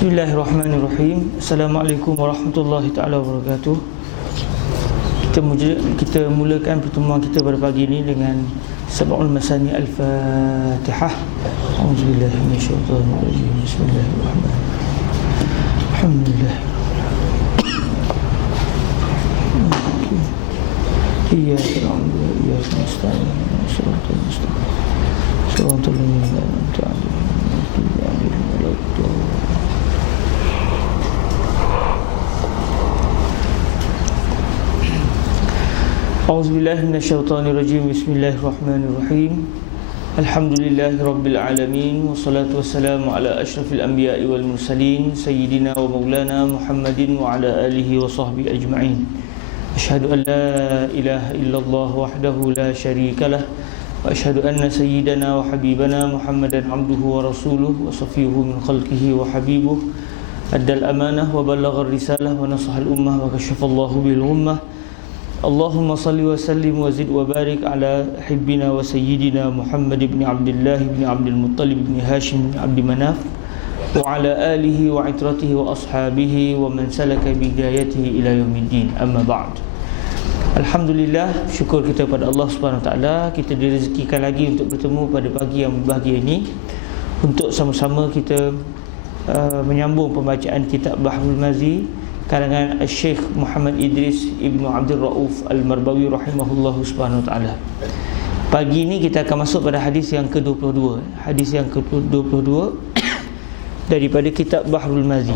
Bismillahirrahmanirrahim. Assalamualaikum warahmatullahi taala wabarakatuh. Kita mulakan pertemuan kita pada pagi ini dengan Sab'ul Masani Al-Fatihah. A'udzubillahi minasyaitonir rajim. Bismillahirrahmanirrahim. Alhamdulillah. Iyyaka na'budu wa iyyaka nasta'in. Shiratal mustaqim. Shiratal ladzina an'amta 'alaihim. A'udzubillahi minasyaitonir rajim. Bismillahirrahmanirrahim. Alhamdulillahi rabbil alamin, wassalatu wassalamu ala asyrafil anbiya'i wal mursalin sayyidina wa maulana Muhammadin wa ala alihi wa sahbihi ajma'in. Asyhadu an la ilaha illallah wahdahu la syarika lah wa asyhadu anna sayyidana wa habibana Muhammadan abduhu wa rasuluhu wa safiyuhu min khalqihi wa habibuh. Addal amanah wa ballaghar risalah wa nasahal ummah wa kashafallahu bil ummah. Allahumma salli wa sallim wa zid wa barik ala hibbina wa sayyidina Muhammad ibn Abdullah ibn Abdul Muttalib ibn Hashim ibn Abdi Manaf wa ala alihi wa itratihi wa ashabihi wa man salaka bidayatihi ila yaumiddin. Amma ba'd. Alhamdulillah, syukur kita pada Allah Subhanahu wa taala, kita direzekikan lagi untuk bertemu pada pagi yang berbahagia ini untuk sama-sama kita menyambung pembacaan kitab Bahrul Mazi karangan Syekh Muhammad Idris Ibn Abdul Rauf Al-Marbawi rahimahullahu subhanahu wa ta'ala. Pagi ini kita akan masuk pada hadis yang ke-22. Hadis yang ke-22 daripada kitab Bahrul Mazi.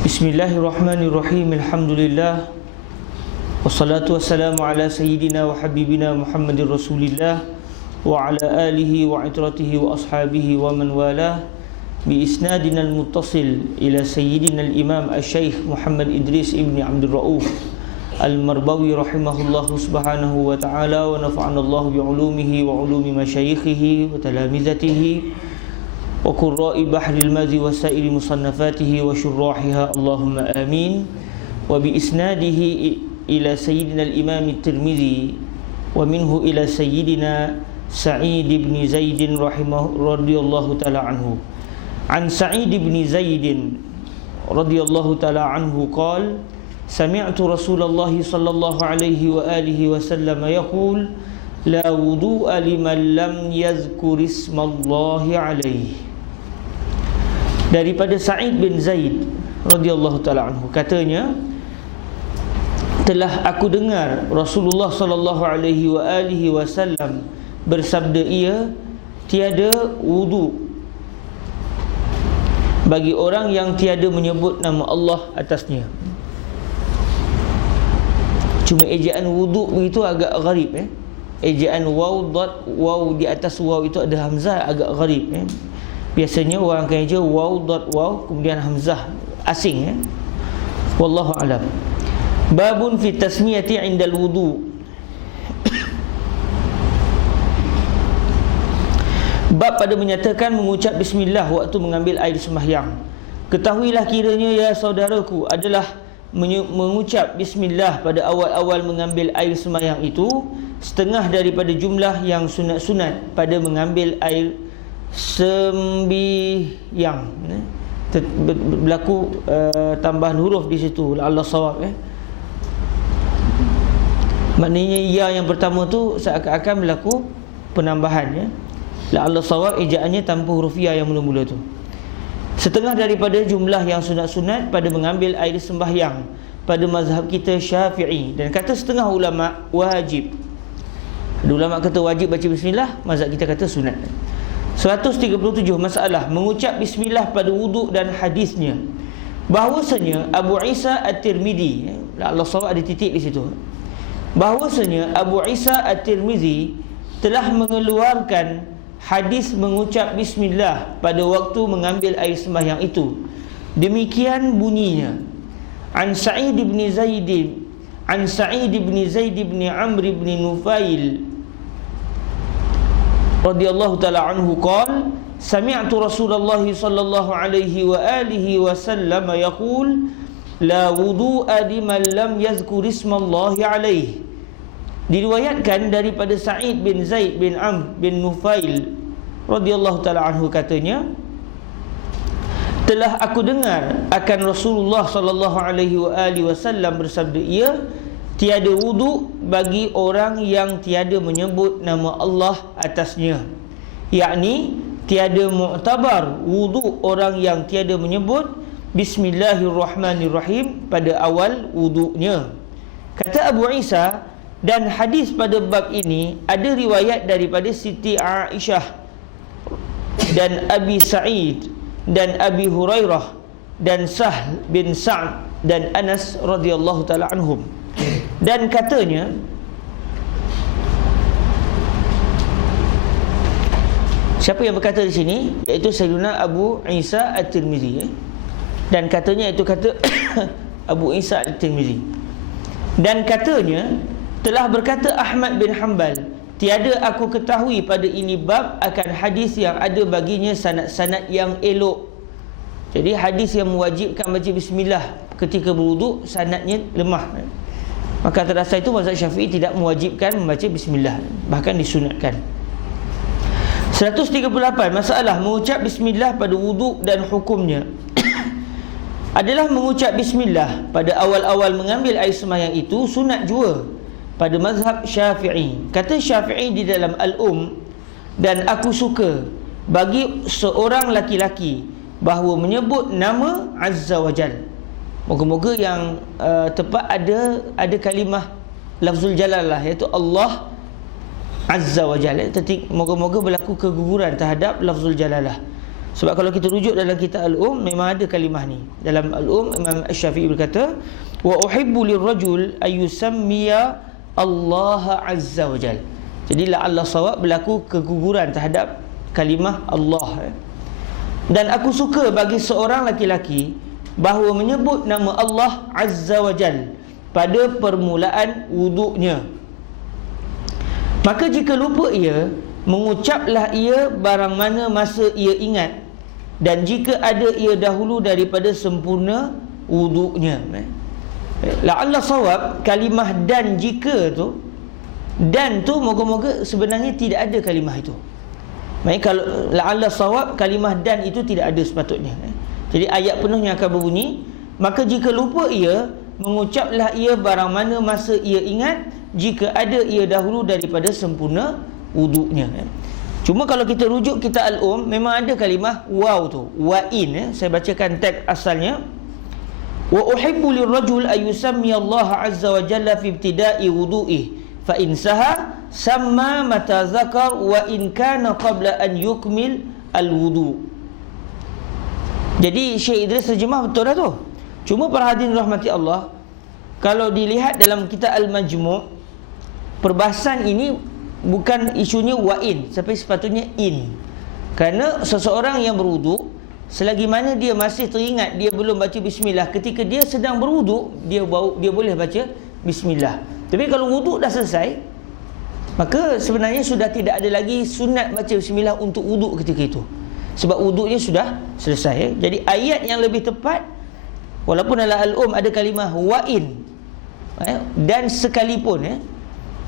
Bismillahirrahmanirrahim. Alhamdulillah. Wassalatu wassalamu ala sayyidina wa habibina Muhammadir Rasulillah wa ala alihi wa itratihi wa ashabihi wa man walah. بإسنادنا المتصل إلى سيدنا الإمام الشيخ محمد إدريس ابن عبد الرؤوف المربوي رحمه الله سبحانه وتعالى ونفعنا الله بعلومه وعلوم مشايخه وتلامذته وقراء بحر الماضي وسائر مصنفاته وشراحها اللهم آمين. وبإسناده إلى سيدنا الإمام الترمذي ومنه إلى سيدنا سعيد بن زيد رضي الله تعالى عنه. عن سعيد بن زيد رضي الله تعالى عنه قال سمعت رسول الله صلى الله عليه وآله وسلم يقول لا وضوء لمن لم يذكر اسم الله عليه. Daripada Sa'id bin Zaid radhiyallahu taala anhu, katanya, telah aku dengar Rasulullah sallallahu alaihi wa alihi wasallam bersabda, ia tiada wudu bagi orang yang tiada menyebut nama Allah atasnya. Cuma ejaan wudu itu agak gharib. Ejaan waw di atas waw itu ada hamzah, agak gharib. Biasanya orang akan eja waw kemudian hamzah, asing. Wallahu alam. Babun fi tasmiyati indal wudu. Bab pada menyatakan mengucap bismillah waktu mengambil air sembahyang. Ketahuilah kiranya ya saudaraku, adalah mengucap bismillah pada awal-awal mengambil air sembahyang itu setengah daripada jumlah yang sunat-sunat pada mengambil air sembahyang. Berlaku tambahan huruf di situ, Allah sawab. Maknanya ya yang pertama tu seakan-akan berlaku penambahan. Allah sawab ejaannya tanpa huruf ya yang mula-mula tu. Setengah daripada jumlah yang sunat-sunat pada mengambil air sembahyang pada mazhab kita Syafi'i. Dan kata setengah ulama wajib. Ada ulama kata wajib baca bismillah, mazhab kita kata sunat. 137 masalah mengucap bismillah pada wuduk dan hadisnya. Bahawasanya Abu Isa At-Tirmidzi, Allah sawab ada titik di situ. Bahawasanya Abu Isa At-Tirmidzi telah mengeluarkan hadis mengucap bismillah pada waktu mengambil air sembahyang itu. Demikian bunyinya. An Sa'id bin Zaid bin Amr bin Nufail radhiyallahu taala anhu qala sami'tu Rasulullah sallallahu alaihi wa alihi wasallam yaqul la wudu'a liman lam yadhkur ismallahi alaihi. Diriwayatkan daripada Sa'id bin Zaid bin Amr bin Nufail radhiyallahu taala anhu, katanya telah aku dengar akan Rasulullah sallallahu alaihi wasallam bersabda, ia tiada wudu bagi orang yang tiada menyebut nama Allah atasnya, yakni tiada mu'tabar wudu orang yang tiada menyebut Bismillahirrahmanirrahim pada awal wudunya. Kata Abu Isa, dan hadis pada bab ini ada riwayat daripada Siti Aisyah dan Abi Sa'id dan Abi Hurairah dan Sahl bin Sa'd dan Anas radhiyallahu taala anhum. Dan katanya, siapa yang berkata di sini? Iaitu Sayyidina Abu Isa At-Tirmizi. Dan katanya itu kata Abu Isa At-Tirmizi. Dan katanya telah berkata Ahmad bin Hanbal, tiada aku ketahui pada ini bab akan hadis yang ada baginya sanad-sanad yang elok. Jadi hadis yang mewajibkan baca bismillah ketika berwuduk, sanadnya lemah. Maka atas itu mazhab Syafi'i tidak mewajibkan membaca bismillah, bahkan disunatkan. 138. Masalah mengucap bismillah pada wuduk dan hukumnya. Adalah mengucap bismillah pada awal-awal mengambil air sembahyang itu sunat jua pada mazhab Syafi'i. Kata Syafi'i di dalam Al-Um, dan aku suka bagi seorang laki-laki bahawa menyebut nama Azza wa Jal. Moga-moga yang tepat ada kalimah lafzul jalalah, iaitu Allah Azza wa Jal. Moga-moga berlaku keguguran terhadap lafzul jalalah. Sebab kalau kita rujuk dalam kitab Al-Um, memang ada kalimah ni. Dalam Al-Um, Imam Syafi'i berkata, wa uhibbu lirrajul ayyusammiya Allah Azza wa Jal. Jadi la'alla sawab berlaku keguguran terhadap kalimah Allah. Dan aku suka bagi seorang laki-laki bahawa menyebut nama Allah Azza wa Jal pada permulaan wuduknya. Maka jika lupa ia, mengucaplah ia barang mana masa ia ingat, dan jika ada ia dahulu daripada sempurna wuduknya. La'alla sawab kalimah dan jika tu, dan tu moga-moga sebenarnya tidak ada kalimah itu. Maksudnya kalau la'alla sawab kalimah dan itu tidak ada sepatutnya. Jadi ayat penuhnya akan berbunyi, maka jika lupa ia, mengucaplah ia barang mana masa ia ingat, jika ada ia dahulu daripada sempurna wuduknya. Cuma kalau kita rujuk kita Al-Um, memang ada kalimah waw tu, wa in. Saya bacakan teks asalnya. Wa uhibbu lirrajul ayyusammi Allah Azza wa Jalla fi ibtida'i wudu'i fa in saha samma mata zakar wa in kana qabla an yukmil al-wudu'. Jadi Syekh Idris terjemah betul dah tu. Cuma para hadirin rahmati Allah, kalau dilihat dalam kitab Al-Majmu', perbahasan ini bukan isunya wa'in, tapi sepatutnya in. Kerana seseorang yang berwuduk, selagi mana dia masih teringat dia belum baca bismillah, ketika dia sedang berwuduk, dia boleh baca bismillah. Tapi kalau wuduk dah selesai, maka sebenarnya sudah tidak ada lagi sunat baca bismillah untuk wuduk ketika itu, sebab wuduknya sudah selesai. Jadi ayat yang lebih tepat, walaupun dalam Al-Um ada kalimah wa'in dan sekalipun,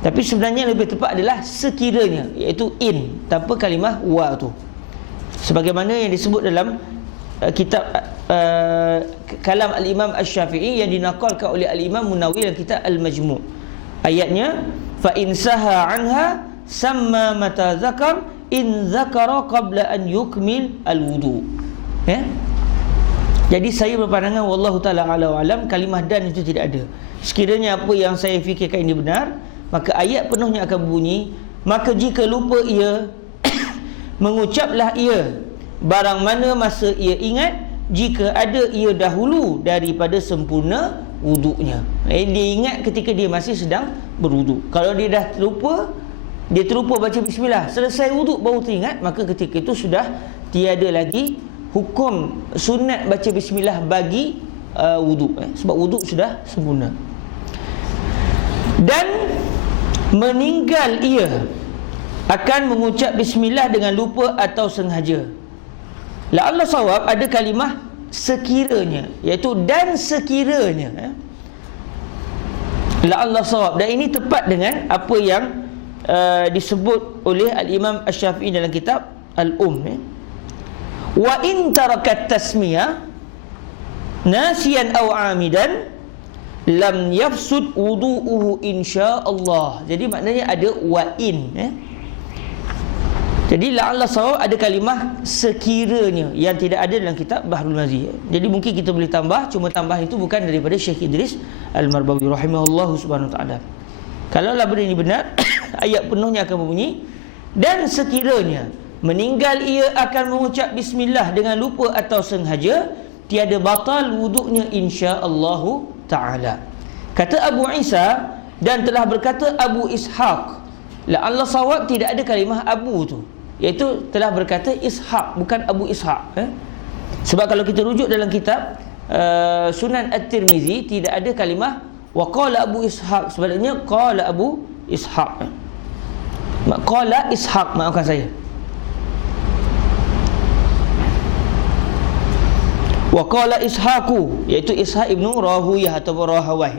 tapi sebenarnya lebih tepat adalah sekiranya, iaitu in tanpa kalimah wa tu, sebagaimana yang disebut dalam kitab kalam Al-Imam Asy-Syafi'i yang dinaqalkan oleh Al-Imam Munawi dalam kitab Al-Majmu'. Ayatnya, fa in saha anha samma mata zakar in zakara qabla an yukmil al-wudu. Jadi saya berpandangan wallahu taala alam, kalimah dan itu tidak ada. Sekiranya apa yang saya fikirkan ini benar, maka ayat penuhnya akan berbunyi, maka jika lupa ia, mengucaplah ia barang mana masa ia ingat, jika ada ia dahulu daripada sempurna wuduknya. Dia ingat ketika dia masih sedang berwuduk. Kalau dia dah terlupa, dia terlupa baca bismillah, selesai wuduk baru teringat, maka ketika itu sudah tiada lagi hukum sunat baca bismillah bagi wuduk, sebab wuduk sudah sempurna. Dan meninggal ia akan mengucap bismillah dengan lupa atau sengaja. La'alla sawab ada kalimah sekiranya, iaitu dan sekiranya. La'alla sawab, dan ini tepat dengan apa yang disebut oleh Al-Imam Asy-Syafi'i dalam kitab Al-Um. Wa in tarakat tasmiyah nasiyan aw amidan lam yafsud wudu'uhu insyaallah. Jadi maknanya ada wa in, Jadi la'alla sawab ada kalimah sekiranya yang tidak ada dalam kitab Bahrul Mazi. Jadi mungkin kita boleh tambah, cuma tambahan itu bukan daripada Syekh Idris Al-Marbawi rahimahullahu subhanahu wa ta'ala. Kalaulah benda ini benar, ayat penuhnya akan berbunyi, dan sekiranya meninggal ia akan mengucap bismillah dengan lupa atau sengaja, tiada batal wuduknya insya-Allah ta'ala. Kata Abu Isa, dan telah berkata Abu Ishaq, la'alla sawab tidak ada kalimah Abu tu, iaitu telah berkata Ishaq, bukan Abu Ishaq. Sebab kalau kita rujuk dalam kitab Sunan At-Tirmizi, tidak ada kalimah wa qala Abu Ishaq, sebaliknya qala Abu Ishaq. Qala Ishaq, maafkan saya. Wa qala Ishaqu, iaitu Ishaq ibnu Rahuyah atau Rahawah.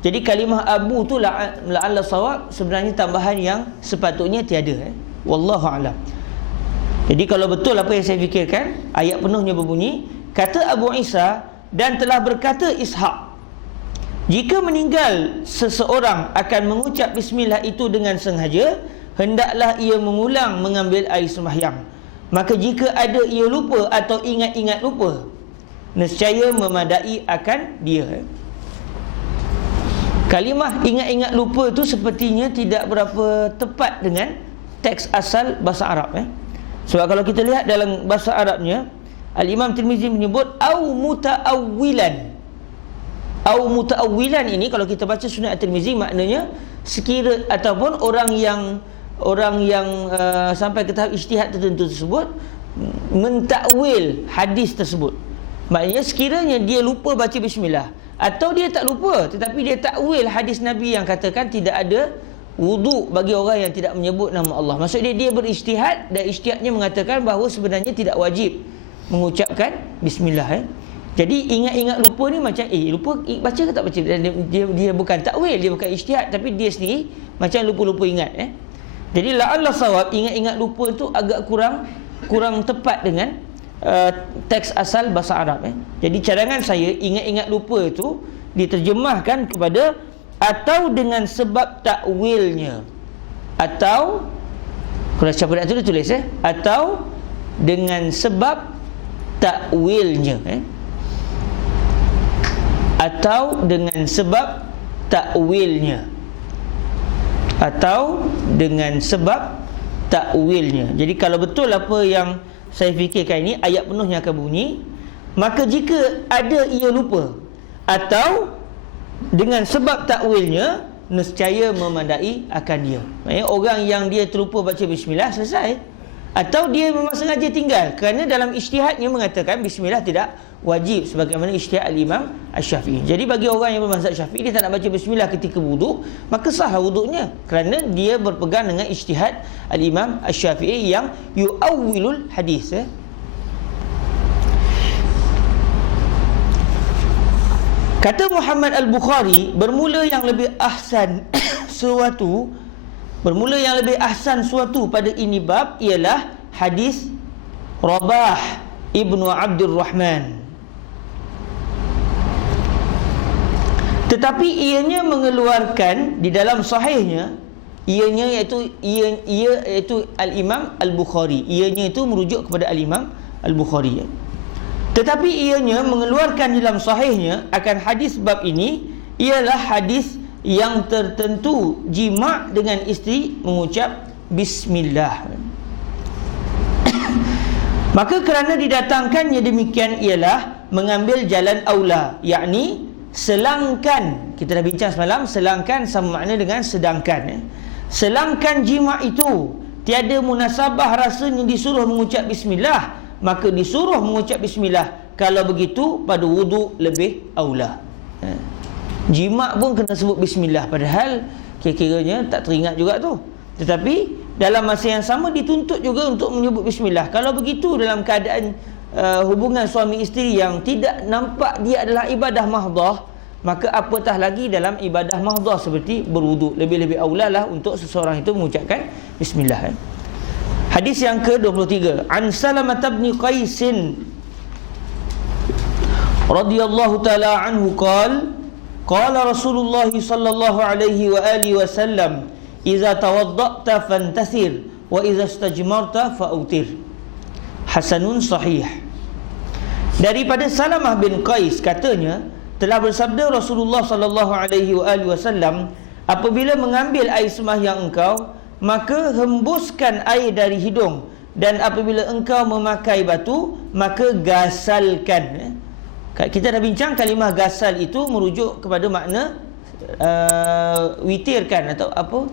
Jadi kalimah Abu tu la'alla sawab sebenarnya tambahan yang sepatutnya tiada. Wallahu a'lam. Jadi kalau betul apa yang saya fikirkan, ayat penuhnya berbunyi, kata Abu Isa, dan telah berkata Ishaq, jika meninggal seseorang akan mengucap bismillah itu dengan sengaja, hendaklah ia mengulang mengambil air sembahyang. Maka jika ada ia lupa atau ingat-ingat lupa, nescaya memadai akan dia. Kalimah ingat-ingat lupa itu sepertinya tidak berapa tepat dengan teks asal bahasa Arab. Sebab kalau kita lihat dalam bahasa Arabnya, Al-Imam Tirmizi menyebut au muta'awwilan. Au muta'awwilan ini kalau kita baca Sunan At-Tirmizi, maknanya sekira ataupun orang yang sampai ke tahap ijtihad tertentu tersebut mentakwil hadis tersebut. Maknanya sekiranya dia lupa baca bismillah, atau dia tak lupa tetapi dia takwil hadis Nabi yang katakan tidak ada wuduk bagi orang yang tidak menyebut nama Allah. Maksudnya dia berijtihad, dan ijtihadnya mengatakan bahawa sebenarnya tidak wajib mengucapkan bismillah. Jadi ingat-ingat lupa ni macam lupa baca ke tak baca, dia bukan takwil, dia bukan ijtihad, tapi dia sendiri macam lupa-lupa ingat. Jadi la'alla sawab ingat-ingat lupa tu agak kurang tepat dengan teks asal bahasa Arab. Jadi cadangan saya, ingat-ingat lupa itu diterjemahkan kepada atau dengan sebab takwilnya, atau kalau siapa nak tulis atau dengan sebab takwilnya, atau dengan sebab takwilnya, atau dengan sebab takwilnya. Jadi kalau betul apa yang saya fikirkan ini, ayat penuhnya akan bunyi, maka jika ada ia lupa atau dengan sebab takwilnya, nescaya memadai akan dia. Maksudnya orang yang dia terlupa baca bismillah, selesai. Atau dia memang sengaja tinggal, kerana dalam ijtihadnya mengatakan bismillah tidak wajib, sebagaimana ijtihad Al-Imam Asy-Syafi'i. Jadi bagi orang yang bermazhab Syafi'i, dia tak nak baca bismillah ketika wuduk, maka sah wuduknya, kerana dia berpegang dengan ijtihad Al-Imam Asy-Syafi'i yang yu'awwilul hadis. Kata Muhammad Al-Bukhari, bermula yang lebih ahsan suatu pada ini bab ialah hadis Rabah ibnu Abdul Rahman. Tetapi ianya mengeluarkan di dalam sahihnya, iaitu Al-Imam Al-Bukhari. Ianya itu merujuk kepada Al-Imam Al-Bukhari. Tetapi ianya mengeluarkan dalam sahihnya akan hadis bab ini ialah hadis yang tertentu jima' dengan isteri mengucap bismillah. Maka kerana didatangkannya demikian ialah mengambil jalan aula, yakni selangkan. Kita dah bincang semalam, selangkan sama makna dengan sedangkan. Selangkan jima' itu tiada munasabah rasanya disuruh mengucap bismillah, maka disuruh mengucap bismillah. Kalau begitu pada wuduk lebih aula. Jima' pun kena sebut bismillah, padahal kira-kiranya tak teringat juga tu. Tetapi dalam masa yang sama dituntut juga untuk menyebut bismillah. Kalau begitu dalam keadaan hubungan suami isteri yang tidak nampak dia adalah ibadah mahdhah, maka apatah lagi dalam ibadah mahdhah seperti berwuduk, lebih-lebih aula lah untuk seseorang itu mengucapkan bismillah. Hadis yang ke-23, an Salamah bin Qais radhiyallahu taala anhu qala Rasulullah sallallahu alaihi wa alihi wasallam, idza tawadda'ta fantasir wa idza istajmarta fa'utir. Hasanun sahih. Daripada Salamah bin Qais katanya, telah bersabda Rasulullah sallallahu alaihi wa alihi wasallam, apabila mengambil air sembahyang engkau, maka hembuskan air dari hidung, dan apabila engkau memakai batu, maka gasalkan. Kita dah bincang kalimah gasal itu merujuk kepada makna witirkan atau apa?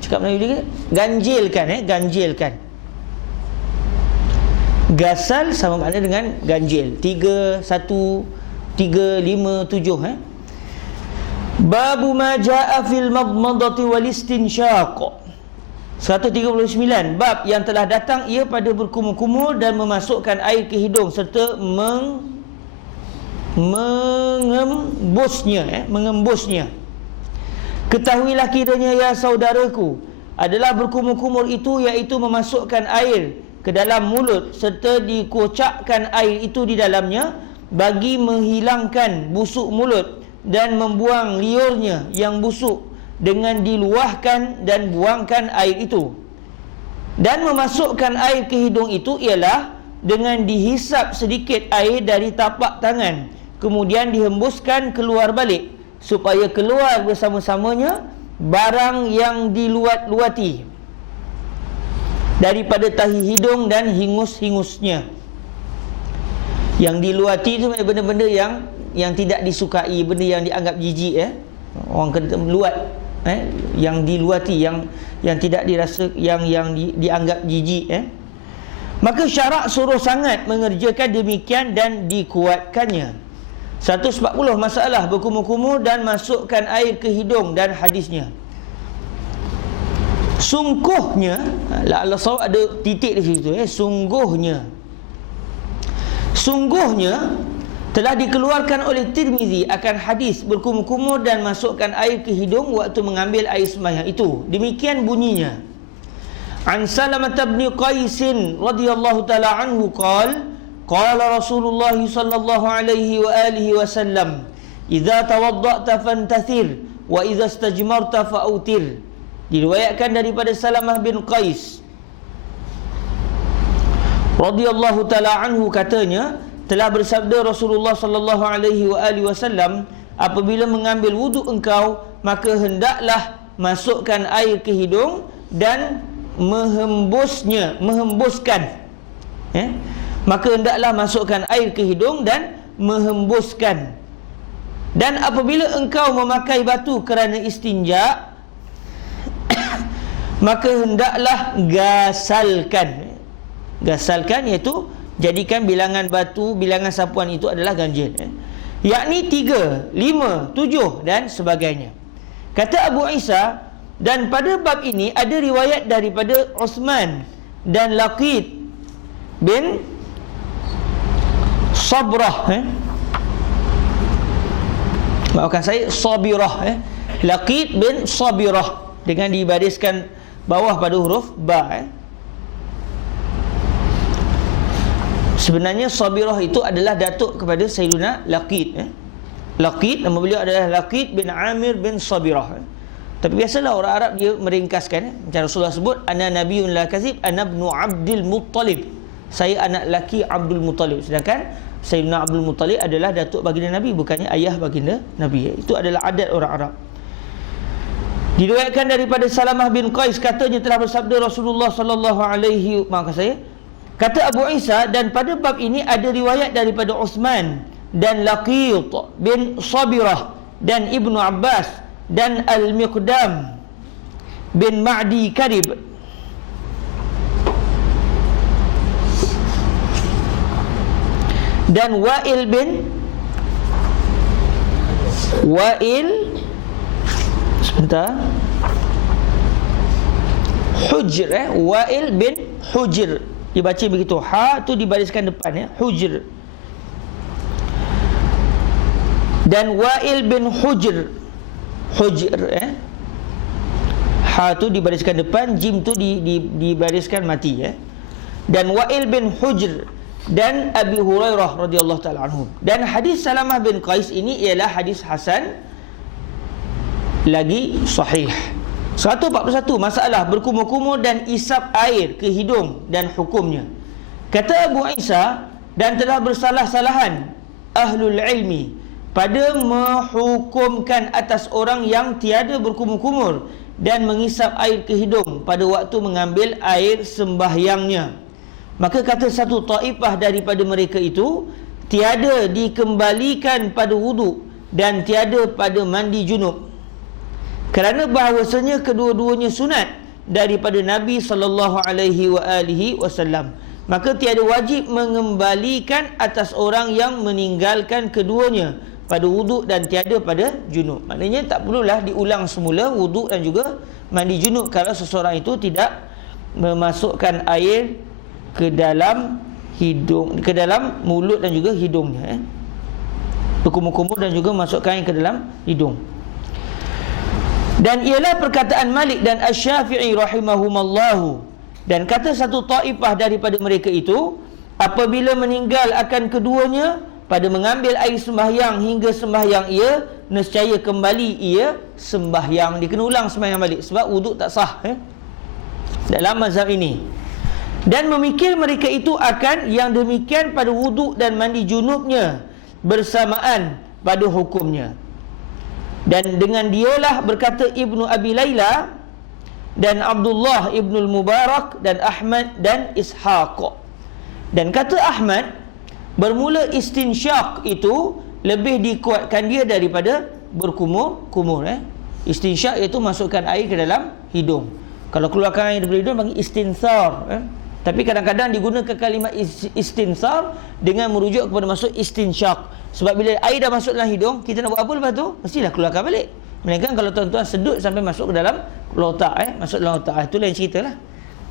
Cakap Melayu dia ganjilkan, ganjilkan. Gasal sama makna dengan ganjil. 3, 1, 3, 5, 7. Babu ma jaa fil madmadati wal istinsyaq. 139, bab yang telah datang ia pada berkumur-kumur dan memasukkan air ke hidung serta mengembusnya. Ketahuilah kiranya ya saudaraku, adalah berkumur-kumur itu iaitu memasukkan air ke dalam mulut serta dikocakkan air itu di dalamnya bagi menghilangkan busuk mulut dan membuang liurnya yang busuk, dengan diluahkan dan buangkan air itu. Dan memasukkan air ke hidung itu ialah dengan dihisap sedikit air dari tapak tangan, kemudian dihembuskan keluar balik, supaya keluar bersama-samanya barang yang diluat-luati daripada tahi hidung dan hingus-hingusnya. Yang diluati itu benda-benda yang tidak disukai, benda yang dianggap jijik. Orang kata luat, yang diluati, yang tidak dirasa, yang dianggap jijik. Maka syarak suruh sangat mengerjakan demikian dan dikuatkannya. 140, masalah berkumur-kumur dan masukkan air ke hidung dan hadisnya. Sungguhnya, Allah SAW ada titik di situ. Sungguhnya telah dikeluarkan oleh Tirmizi akan hadis berkumur-kumur dan masukkan air ke hidung waktu mengambil air sembahyang itu. Demikian bunyinya. An Salamah bin Qais radhiyallahu taala anhu qala Rasulullah sallallahu alaihi wa alihi wasallam, idza tawadda'ta fantathir wa idza istajmarta fa'utir. Diriwayatkan daripada Salamah bin Qais radhiyallahu taala anhu katanya, telah bersabda Rasulullah sallallahu alaihi wa alihi wasallam, apabila mengambil wuduk engkau, maka hendaklah masukkan air ke hidung dan menghembuskan. Maka hendaklah masukkan air ke hidung dan menghembuskan. Dan apabila engkau memakai batu kerana istinja, maka hendaklah gasalkan. Gasalkan iaitu jadikan bilangan batu, bilangan sapuan itu adalah ganjil, yakni 3, 5, 7 dan sebagainya. Kata Abu Isa, dan pada bab ini ada riwayat daripada Uthman dan Laqit bin Sabrah, maafkan saya, Sabirah, Laqit bin Sabirah, dengan dibariskan bawah pada huruf ba. Sebenarnya Sabirah itu adalah datuk kepada Sayyiduna Laqit. Laqit, nama beliau adalah Laqit bin Amir bin Sabirah. Tapi biasalah orang Arab dia meringkaskan, macam Rasulullah sebut, ana nabiyyun la kadzib, ana ibnu Abdul Muttalib, saya anak laki Abdul Muttalib. Sedangkan Sayyidina Abdul Muttalib adalah datuk baginda Nabi, bukannya ayah baginda Nabi. Itu adalah adat orang Arab. Diriwayatkan daripada Salamah bin Qais katanya, telah bersabda Rasulullah sallallahu alaihi, maafkan saya, kata Abu Isa, dan pada bab ini ada riwayat daripada Uthman dan Laqit bin Sabirah dan Ibnu Abbas dan Al-Miqdam bin Ma'di Karib dan Wa'il Hujr, Wa'il bin Hujr, dibaca begitu, ha tu dibariskan depan, Hujr, dan Wa'il bin Hujr, Ha tu dibariskan depan, jim tu dibariskan mati ya. Dan Wa'il bin Hujr dan Abi Hurairah radhiyallahu taala anhum. Dan hadis Salamah bin Qais ini ialah hadis hasan lagi sahih. 141 masalah berkumur-kumur dan isap air ke hidung dan hukumnya. Kata Abu Isa, dan telah bersalah-salahan ahlul ilmi pada menghukumkan atas orang yang tiada berkumur-kumur dan mengisap air ke hidung pada waktu mengambil air sembahyangnya. Maka kata satu taifah daripada mereka itu, tiada dikembalikan pada wuduk dan tiada pada mandi junub, kerana bahawasanya kedua-duanya sunat daripada Nabi SAW. Maka tiada wajib mengembalikan atas orang yang meninggalkan keduanya pada wuduk dan tiada pada junub. Maknanya tak perlulah diulang semula wuduk dan juga mandi junub kalau seseorang itu tidak memasukkan air ke dalam hidung, ke dalam mulut dan juga hidungnya. Berkumur-kumur dan juga masukkan air ke dalam hidung. Dan ialah perkataan Malik dan Asy-Syafi'i rahimahumallahu. Dan kata satu taifah daripada mereka itu, apabila meninggal akan keduanya pada mengambil air sembahyang hingga sembahyang ia, nescaya kembali ia sembahyang. Dia kena ulang sembahyang balik sebab wuduk tak sah dalam mazhab ini. Dan memikir mereka itu akan yang demikian pada wuduk dan mandi junubnya bersamaan pada hukumnya. Dan dengan dialah berkata Ibnu Abi Layla dan Abdullah Ibnul Mubarak dan Ahmad dan Ishaq. Dan kata Ahmad, bermula istinsyaq itu lebih dikuatkan dia daripada berkumur-kumur. Istinsyaq iaitu masukkan air ke dalam hidung. Kalau keluarkan air dari hidung panggil istinsar. Tapi kadang-kadang digunakan kalimah istinsar dengan merujuk kepada masuk istinsyaq. Sebab bila air dah masuk dalam hidung, kita nak buat apa lepas tu? Mestilah keluarkan balik. Melainkan kalau tuan-tuan sedut sampai masuk ke dalam otak, masuk dalam otak, itu lain cerita lah.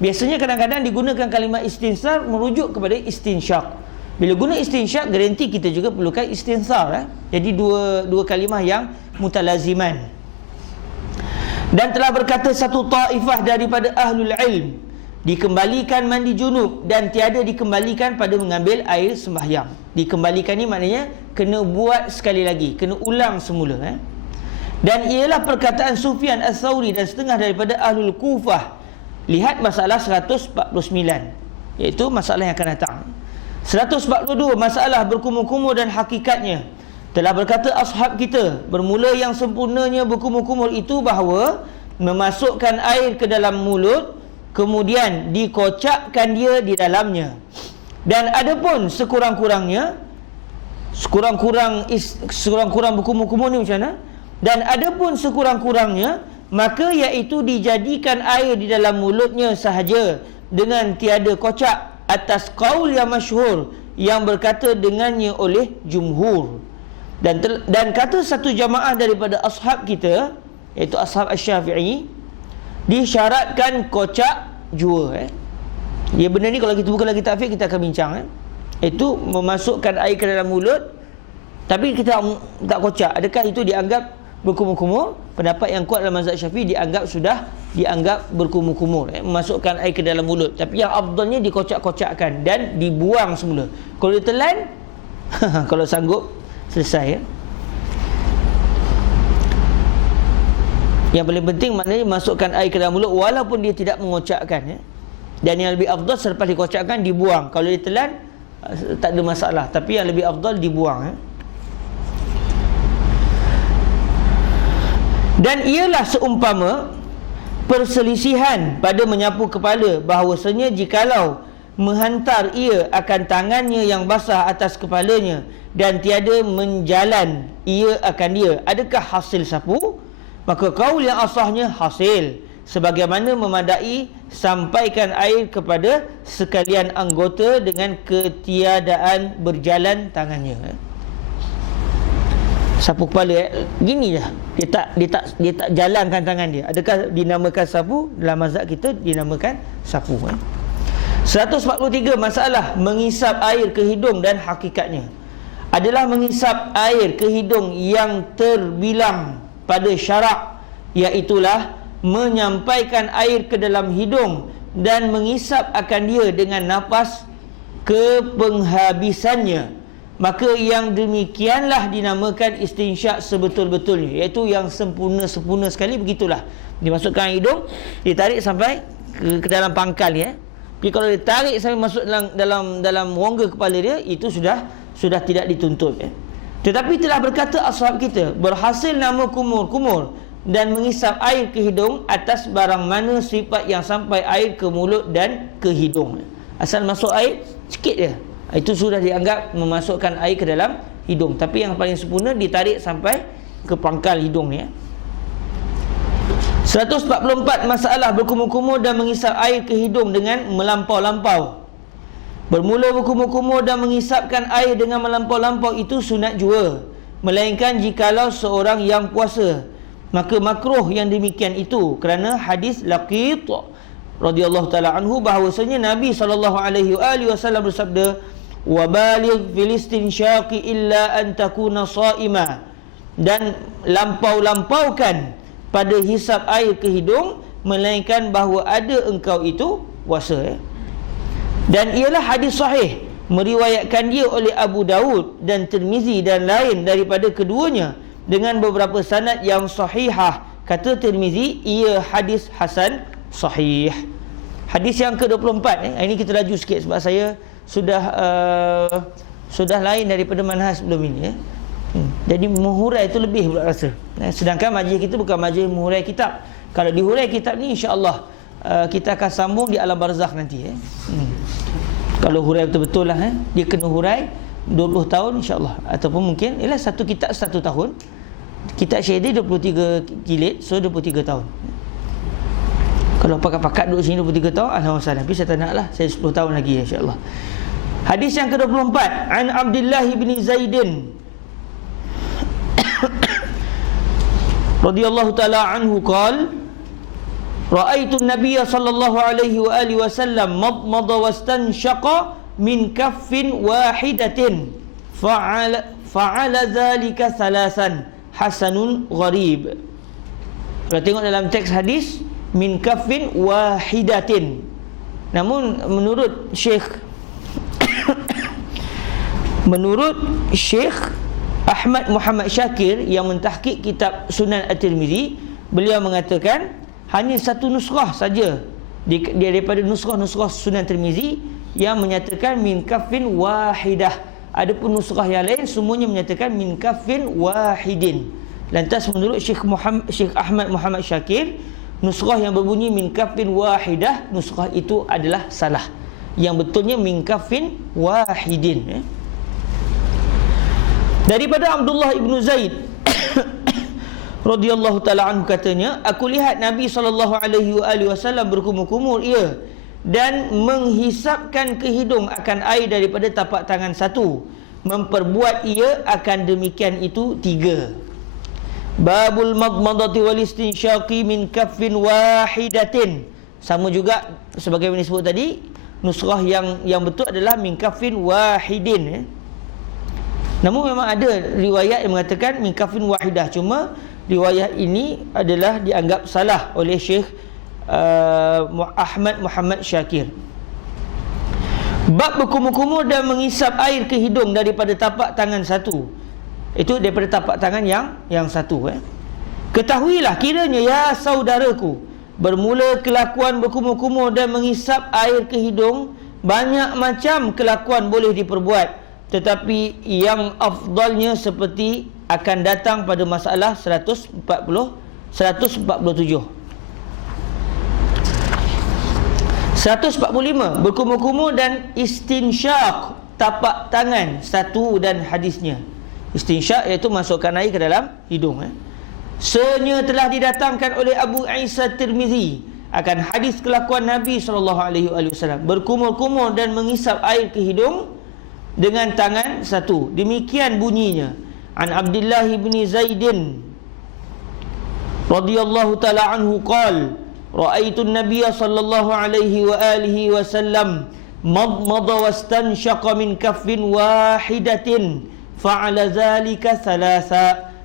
Biasanya kadang-kadang digunakan kalimah istinsar merujuk kepada istinsyaq. Bila guna istinsyaq, garanti kita juga perlukan istinsar. Jadi dua kalimah yang mutalaziman. Dan telah berkata satu taifah daripada ahlul ilm, dikembalikan mandi junub dan tiada dikembalikan pada mengambil air sembahyang. Dikembalikan ni maknanya kena buat sekali lagi, kena ulang semula. Dan ialah perkataan Sufyan Ats-Tsauri dan setengah daripada ahlul Kufah. Lihat masalah 149, iaitu masalah yang akan datang. 142 masalah berkumur-kumur dan hakikatnya. Telah berkata ashab kita, bermula yang sempurnanya berkumur-kumur itu bahawa memasukkan air ke dalam mulut, kemudian dikocakkan dia di dalamnya. Dan adapun sekurang-kurangnya, sekurang-kurang berkumur-kumur ni macam mana? Dan adapun sekurang-kurangnya, maka iaitu dijadikan air di dalam mulutnya sahaja dengan tiada kocak, atas qaul yang masyhur yang berkata dengannya oleh jumhur. Dan kata satu jamaah daripada ashab kita, iaitu ashab Asy-Syafi'i, disyaratkan kocak jua. Ya, benda ni kalau kita buka lagi kitab kita akan bincang. Itu memasukkan air ke dalam mulut tapi kita tak kocak. Adakah itu dianggap berkumur-kumur? Pendapat yang kuat dalam mazhab Syafi'i dianggap berkumur-kumur, memasukkan air ke dalam mulut. Tapi yang afdalnya dikocak-kocakkan dan dibuang semula. Kalau ditelan kalau sanggup selesai. Yang paling penting maknanya masukkan air ke dalam mulut walaupun dia tidak mengocakkan. Dan yang lebih afdal selepas dikocakkan dibuang. Kalau ditelan tak ada masalah, tapi yang lebih afdal dibuang. Dan ialah seumpama perselisihan pada menyapu kepala, bahawasanya jikalau menghantar ia akan tangannya yang basah atas kepalanya dan tiada menjalan ia akan dia, adakah hasil sapu? Maka qaul yang asahnya hasil, sebagaimana memadai sampaikan air kepada sekalian anggota dengan ketiadaan berjalan tangannya. Sapu kepala gini dah, dia tak jalankan tangan dia, adakah dinamakan sapu? Dalam mazhab kita dinamakan sapu. 143 masalah mengisap air ke hidung dan hakikatnya. Adalah mengisap air ke hidung yang terbilang pada syarak, iaitulah menyampaikan air ke dalam hidung dan mengisap akan dia dengan nafas ke penghabisannya, maka yang demikianlah dinamakan istinsyak sebetul-betulnya, iaitu yang sempurna sekali. Begitulah, dimasukkan hidung, ditarik sampai ke dalam pangkal ya. Tapi kalau ditarik sampai masuk dalam rongga kepala dia, itu sudah tidak dituntut ya. Tetapi telah berkata ashab kita, berhasil nama kumur-kumur dan mengisap air ke hidung atas barang mana sifat yang sampai air ke mulut dan ke hidung. Asal masuk air sikit je, itu sudah dianggap memasukkan air ke dalam hidung. Tapi yang paling sempurna ditarik sampai ke pangkal hidung ni ya. 144 masalah berkumur-kumur dan mengisap air ke hidung dengan melampau-lampau. Bermula berkumur-kumur dan mengisapkan air dengan melampau-lampau itu sunat jua, melainkan jikalau seorang yang puasa, maka makruh yang demikian itu, kerana hadis Laqit radhiyallahu taala anhu bahawasanya Nabi SAW bersabda, wa baligh fil istinsyaqi illa an takuna sha'ima, dan lampau-lampaukan pada hisap air ke hidung melainkan bahawa ada engkau itu puasa ya. Dan ialah hadis sahih, meriwayatkan dia oleh Abu Daud dan Tirmizi dan lain daripada keduanya dengan beberapa sanad yang sahihah. Kata Tirmizi, ia hadis hasan sahih. Hadis yang ke-24 ini kita laju sikit sebab saya sudah lain daripada manhaj sebelum ini ya. Jadi menghurai itu lebih pula rasa. Sedangkan majlis kita bukan majlis menghurai kitab. Kalau dihurai kitab ni insya-Allah kita akan sambung di alam barzakh nanti ya. Kalau hurai betul-betul lah dia kena hurai 20 tahun insya-Allah, ataupun mungkin ialah satu kitab 1 tahun. Kitab Syahidi 23 jilid, so 23 tahun. Kalau pakat-pakat duduk sini 23 tahun, alhamdulillah. Tapi saya tak nak lah, saya 10 tahun lagi insya-Allah. Hadis yang ke-24, an Abdullah bin Zaidin radhiyallahu taala anhu qala, ra'aitu an-nabiy sallallahu alaihi wa alihi wasallam madmada wastanshaqa min kaffin wahidatin fa'ala dhalika thalathan hasanun gharib. Kalau tengok dalam teks hadis, min kaffin wahidatin, namun menurut Syekh Ahmad Muhammad Syakir yang mentahqiq kitab Sunan At-Tirmizi, beliau mengatakan hanya satu nuskhah saja daripada nuskhah Sunan Tirmizi yang menyatakan min kaffin wahidah. Adapun nuskhah yang lain semuanya menyatakan min kaffin wahidin. Lantas menurut Syekh Ahmad Muhammad Syakir, nuskhah yang berbunyi min kaffin wahidah, nuskhah itu adalah salah. Yang betulnya min kaffin wahidin. Daripada Abdullah ibn Zaid radhiyallahu taala anhu katanya, aku lihat Nabi SAW berkumur-kumur ia dan menghisapkan ke hidung akan air daripada tapak tangan satu, memperbuat ia akan demikian itu 3. Babul madmadati wal istinsyaqi min kaffin wahidatin, sama juga sebagaimana disebut tadi, nuskhah yang betul adalah min kaffin wahidin. Namun memang ada riwayat yang mengatakan min kaffin wahidah, cuma riwayat ini adalah dianggap salah oleh Syekh Ahmad Muhammad Syakir. Bab berkumur-kumur dan mengisap air ke hidung daripada tapak tangan satu, itu daripada tapak tangan yang satu. Ketahuilah kiranya ya saudaraku, bermula kelakuan berkumur-kumur dan mengisap air ke hidung, banyak macam kelakuan boleh diperbuat, tetapi yang afdalnya seperti akan datang pada masalah 147. Berkumur-kumur dan istinsyaq tapak tangan satu dan hadisnya. Istinsyaq iaitu masukkan air ke dalam hidung. Senyata telah didatangkan oleh Abu Isa Tirmizi akan hadis kelakuan Nabi SAW berkumur-kumur dan mengisap air ke hidung dengan tangan satu. Demikian bunyinya. An Abdullah bin Zaidin radhiyallahu taala anhu qala, ra'aitu an-nabiy sallallahu alaihi wa alihi wasallam madmada wastanshaqa min kaffin wahidatin fa'ala dhalika thalatha.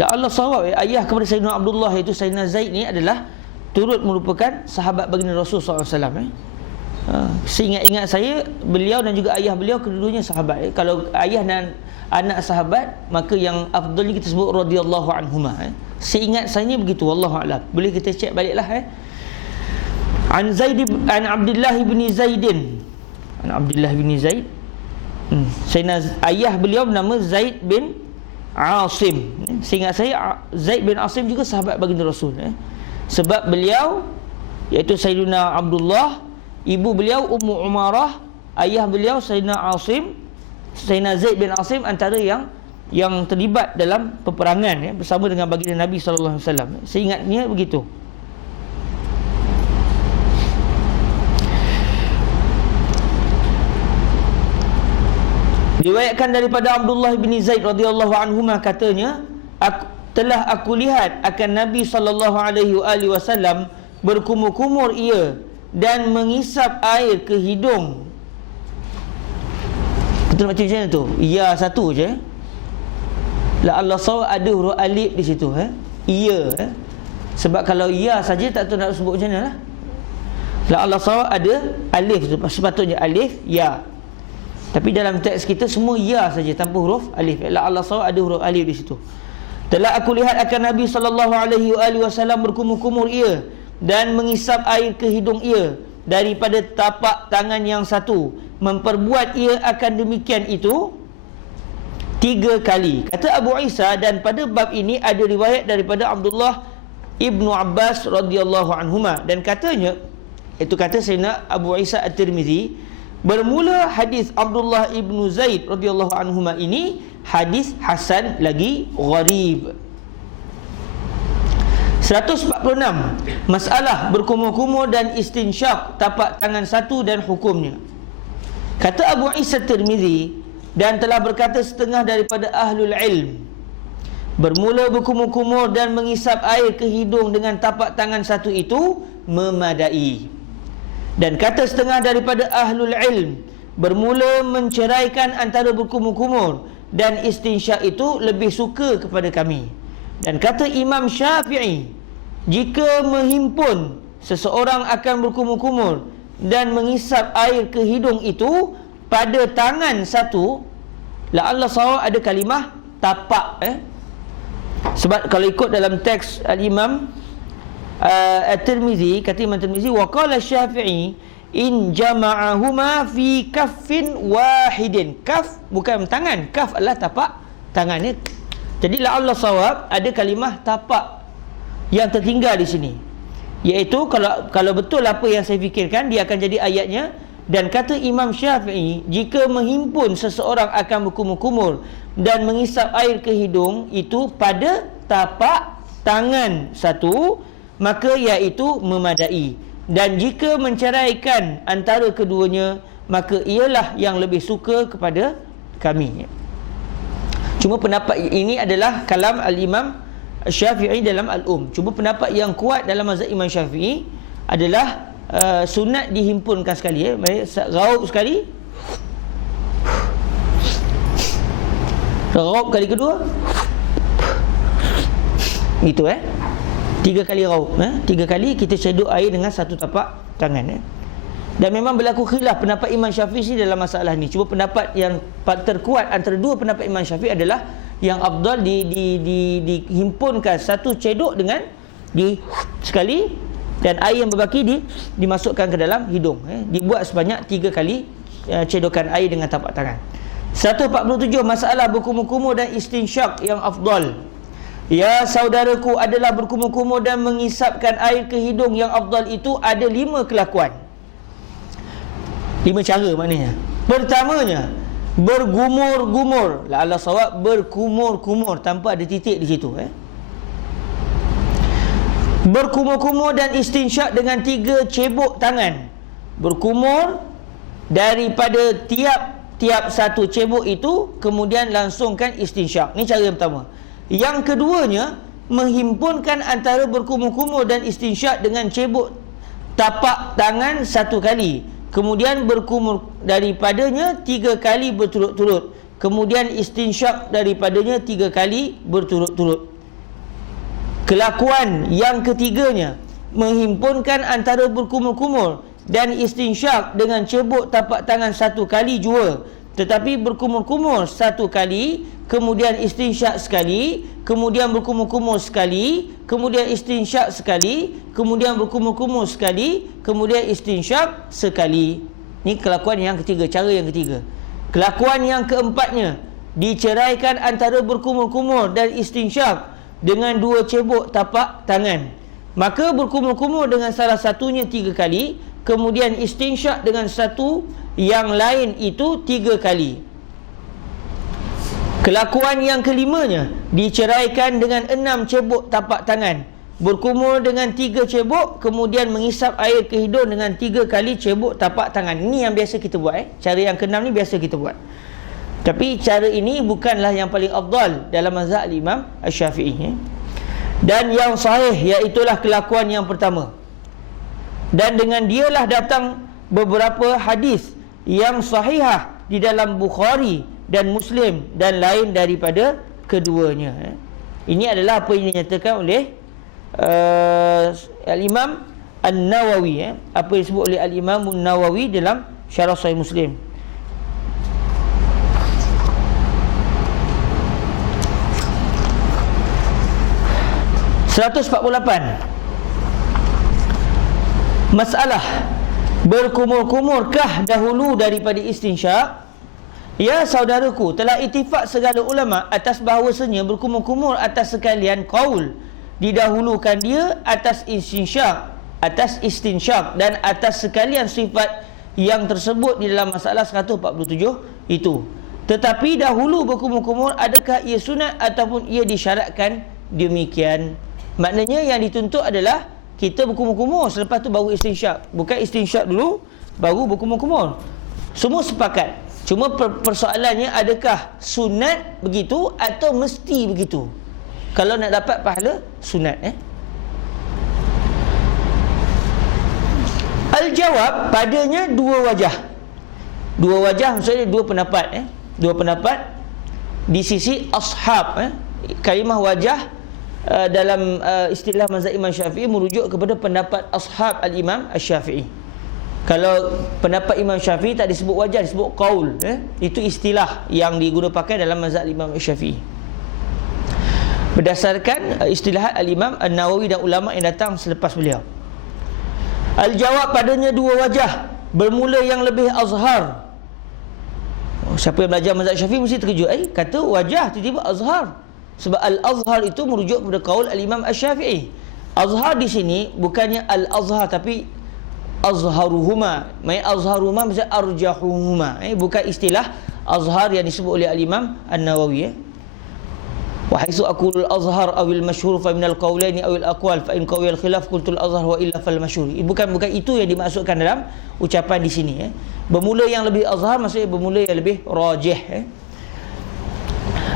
La Allah sawab, ayah kepada Sayyidina Abdullah iaitu Sayyidina Zaid ni adalah turut merupakan sahabat baginda Rasul SAW. Seingat-ingat saya, beliau dan juga ayah beliau kedudukannya sahabat. Kalau ayah dan anak sahabat, maka yang afdalnya kita sebut radhiyallahu anhuma. Seingat saya ni begitu, wallahu a'lam. Boleh kita cek baliklah. An Abdullah bin Zaidin. An Abdullah bin Zaid. Sayyidina ayah beliau bernama Zaid bin Asim. Seingat saya Zaid bin Asim juga sahabat baginda Rasul. Sebab beliau iaitu Sayyidina Abdullah, ibu beliau Ummu Umarah, ayah beliau Sayyidina Asim, Sayyidina Zaid bin Asim antara yang terlibat dalam peperangan bersama dengan baginda Nabi sallallahu alaihi wasallam. Seingatnya begitu. Diriwayatkan daripada Abdullah bin Zaid radhiyallahu anhuma katanya, telah aku lihat akan Nabi sallallahu alaihi wasallam berkumur-kumur ia dan mengisap air ke hidung. Kita macam mana tu? Ya, satu je. La Allah saw ada huruf alif di situ. Ya. Sebab kalau ya saja tak tahu nak sebut macam mana lah. La Allah saw ada alif tu. Sepatutnya alif ya. Tapi dalam teks kita semua ya saja tanpa huruf alif. La Allah saw ada huruf alif di situ. Telah aku lihat akan Nabi sallallahu alaihi wasallam berkumur-kumur ia dan mengisap air ke hidung ia daripada tapak tangan yang satu. Memperbuat ia akan demikian itu 3 kali. Kata Abu Isa, dan pada bab ini ada riwayat daripada Abdullah Ibnu Abbas radhiyallahu anhuma, dan katanya, itu kata Sayyidina Abu Isa At-Tirmizi, bermula hadis Abdullah Ibnu Zaid radhiyallahu anhuma ini hadis hasan lagi gharib. 146. Masalah berkumur-kumur dan istinsyak tapak tangan satu dan hukumnya. Kata Abu Isa Tirmizi, dan telah berkata setengah daripada ahlul ilm, bermula berkumur-kumur dan mengisap air ke hidung dengan tapak tangan satu itu memadai. Dan kata setengah daripada ahlul ilm, bermula menceraikan antara berkumur-kumur dan istinsyak itu lebih suka kepada kami. Dan kata Imam Syafi'i, jika menghimpun seseorang akan berkumur-kumur dan mengisap air ke hidung itu pada tangan satu, la Allah sawab ada kalimah tapak. Sebab kalau ikut dalam teks Al-Imam At-Tirmizi, kata Imam Tirmizi, wa qala Syafi'i in jama'ahuma fi kaffin wahidin. Kaf bukan tangan, kaf adalah tapak tangannya. Jadi la Allah sawab ada kalimah tapak yang tertinggal di sini, iaitu kalau betul apa yang saya fikirkan, dia akan jadi ayatnya. Dan kata Imam Syafi'i, jika menghimpun seseorang akan berkumur-kumur dan mengisap air ke hidung itu pada tapak tangan satu, maka iaitu memadai. Dan jika menceraikan antara keduanya, maka ialah yang lebih suka kepada kami. Cuma pendapat ini adalah kalam Al-Imam Syafi'i dalam Al-Um. Cuma pendapat yang kuat dalam mazhab Imam Syafi'i adalah sunat dihimpunkan sekali. Baik, raub sekali, raub kali kedua, gitu 3 kali raub. 3 kali kita cedok air dengan satu tapak tangan. Dan memang berlaku khilaf pendapat Imam Syafi'i dalam masalah ni. Cuma pendapat yang terkuat antara dua pendapat Imam Syafi'i adalah yang afdal dihimpunkan satu cedok dengan sekali, dan air yang berbaki dimasukkan ke dalam hidung. Dibuat sebanyak 3 kali cedokan air dengan tapak tangan. 147. Masalah berkumur-kumur dan istinsyak yang afdal. Ya saudaraku, adalah berkumur-kumur dan mengisapkan air ke hidung yang afdal itu ada 5 kelakuan. 5 cara maknanya. Pertamanya, bergumur-gumur. La Allah sawab, berkumur-kumur tanpa ada titik di situ. Berkumur-kumur dan istinsyak dengan 3 cebok tangan. Berkumur daripada tiap satu cebok itu, kemudian langsungkan istinsyak. Ini cara yang pertama. Yang keduanya, menghimpunkan antara berkumur-kumur dan istinsyak dengan cebok tapak tangan 1 kali, kemudian berkumur daripadanya 3 kali berturut-turut, kemudian istinsyak daripadanya 3 kali berturut-turut. Kelakuan yang ketiganya menghimpunkan antara berkumur-kumur dan istinsyak dengan cebok tapak tangan satu kali jua, tetapi berkumur-kumur satu kali, kemudian istinsyak sekali, kemudian berkumur-kumur sekali, kemudian istinsyak sekali, kemudian berkumur-kumur sekali, kemudian istinsyak sekali. Ini kelakuan yang ketiga, cara yang ketiga. Kelakuan yang keempatnya, diceraikan antara berkumur-kumur dan istinsyak dengan dua cebok tapak tangan. Maka berkumur-kumur dengan salah satunya 3 kali, kemudian istinsyak dengan satu yang lain itu 3 kali. Kelakuan yang kelimanya, diceraikan dengan 6 cebok tapak tangan, berkumur dengan 3 cebok, kemudian mengisap air ke hidung dengan 3 kali cebok tapak tangan. Ini yang biasa kita buat. Cara yang keenam ni biasa kita buat. Tapi cara ini bukanlah yang paling afdal dalam mazhab Imam Asy-Syafi'i. Dan yang sahih iaitulah kelakuan yang pertama. Dan dengan dialah datang beberapa hadis yang sahihah di dalam Bukhari dan Muslim dan lain daripada keduanya. Ini adalah apa yang dinyatakan oleh Al-Imam An-Nawawi, apa yang disebut oleh Al-Imam An-Nawawi dalam Syarah Sahih Muslim. Masalah berkumur-kumurkah dahulu daripada istinsyak? Ya saudaraku, telah ittifaq segala ulama atas bahawasanya berkumur-kumur atas sekalian qaul didahulukan dia atas istinsyak dan atas sekalian sifat yang tersebut di dalam masalah 147 itu. Tetapi dahulu berkumur-kumur, adakah ia sunat ataupun ia disyaratkan demikian? Maknanya yang dituntut adalah kita berkumur-kumur, selepas tu baru istinsyak. Bukan istinsyak dulu baru berkumur-kumur. Semua sepakat. Cuma persoalannya, adakah sunat begitu atau mesti begitu? Kalau nak dapat pahala sunat. Al-jawab, padanya dua wajah. Dua wajah maksudnya dua pendapat. Dua pendapat di sisi ashab. Kalimah wajah dalam istilah mazhab Imam Syafi'i merujuk kepada pendapat ashab al-Imam Asy-Syafi'i. Kalau pendapat Imam Syafi'i tak disebut wajah, disebut qaul. Itu istilah yang digunakan pakai dalam mazhab Imam Syafi'i. Berdasarkan istilah Al-Imam An-Nawawi dan ulama yang datang selepas beliau. Al-jawab, padanya dua wajah. Bermula yang lebih azhar. Siapa yang belajar mazhab Syafi'i mesti terkejut. Kata wajah tiba-tiba azhar. Sebab al-azhar itu merujuk kepada qaul Al-Imam Asy-Syafi'i. Azhar di sini bukannya al-azhar tapi azharuhuma. Azharuhuma maksudnya arjahuhuma. Bukan istilah azhar yang disebut oleh Al-Imam An-Nawawi. Wa haitsu aqulul azhar awil masyhur fa minal qawlaini awil aqwal fa in qawiyal khilaf qultul azhar wa illa fal masyhur. Bukan itu yang dimaksudkan dalam ucapan di sini. Bermula yang lebih azhar maksudnya bermula yang lebih rajih.